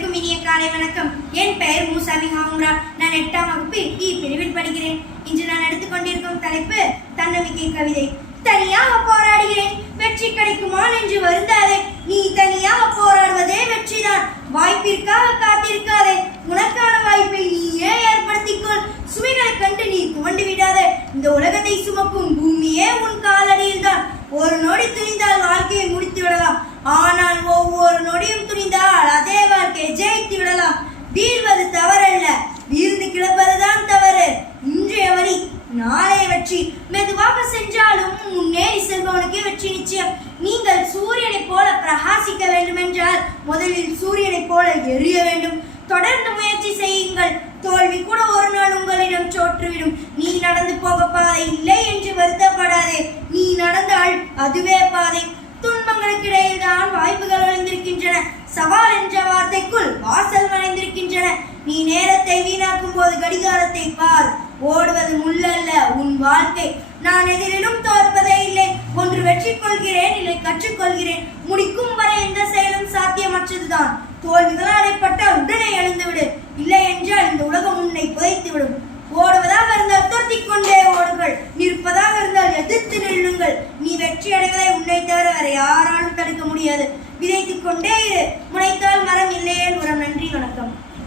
அனைவருக்கும் இனிய காலை வணக்கம். என் பெயர் மூசாமி ஹாமுரா. நான் 8ஆம் வகுப்பில் இ பிரிவில் படிக்கிறேன். இன்று நான் எடுத்துக்கொண்டிருக்கும் தலைப்பு தன்னம்பிக்கை கவிதை. தனியாக போராடுகிறேன், வெற்றி கிடைக்குமா என்று வருந்தாதே. நீ தனியாக போராடுவதே வெற்றிதான். வாய்ப்பிற்காக காத்திருக்காதே, உனக்கான வாய்ப்பை நீயே ஏற்படுத்திக்கொள். சுமைகளை கண்டு நீ துவண்டு விடாதே. இந்த உலகத்தை சுமக்கும் பூமியே உன் காலடியில் தான். ஒரு நொடி துணிந்தால் வாழ்க்கையை முடித்து விடலாம். ஆனால் ஒவ்வொரு நொடியும் துணிந்தால் அதே வாழ்க்கையை ஜெயித்து விடலாம். வீழ்வது தவறல்ல, வீழ்ந்து கிடப்பதுதான் தவறு. இன்றைய வழி நாளைய வெற்றி. மெதுவாக சென்றாலும் முன்னேறி செல்பவனுக்கே வெற்றி நிச்சயம். நீங்கள் சூரியனை போல பிரகாசிக்க வேண்டும் என்றால் முதலில் சூரியனை போல எரிய வேண்டும். தொடர்ந்து முயற்சி செய்யுங்கள். தோல்வி கூட ஒரு நாள் உங்களிடம் தோற்றுவிடும். நீ நடந்து போக பாதை இல்லை என்று வருத்தப்படாதே. நீ நடந்தால் அதுவே பாதை. துன்பங்களுக்கு இடையில் தான் வாய்ப்புகள் வளைந்திருக்கின்றன. சவால் என்ற வார்த்தைக்குள் வாசல் வளைந்திருக்கின்றன. நீ நேரத்தை வீணாக்கும் போது கடிகாரத்தை பார். ஓடுவது முள்ளல்ல, உன் வாழ்க்கை. நான் எதிரிலும் தோற்பதே இல்லை. ஒன்று வெற்றி கொள்கிறேன், இல்லை கற்றுக்கொள்கிறேன். முடிக்கும் வரை எந்த செயலும் சாத்தியமற்றதுதான். தோல்விகளால் ஏற்பட்டால் உடனே எழுந்துவிடு. இல்லை என்றால் இந்த உலகம் உன்னை புதைத்து விடும். ஓடுவதாக இருந்தால் தொத்திக் கொண்டே ஓடுங்கள். நிற்பதாக இருந்தால் எதிர்த்து நில்லுங்கள். நீ வெற்றி அடைவதை உன்னை தவிர வேற யாராலும் தடுக்க முடியாது. விதைத்துக் கொண்டே இரு. முளைத்தால் மரம் இல்லையே உரம். நன்றி, வணக்கம்.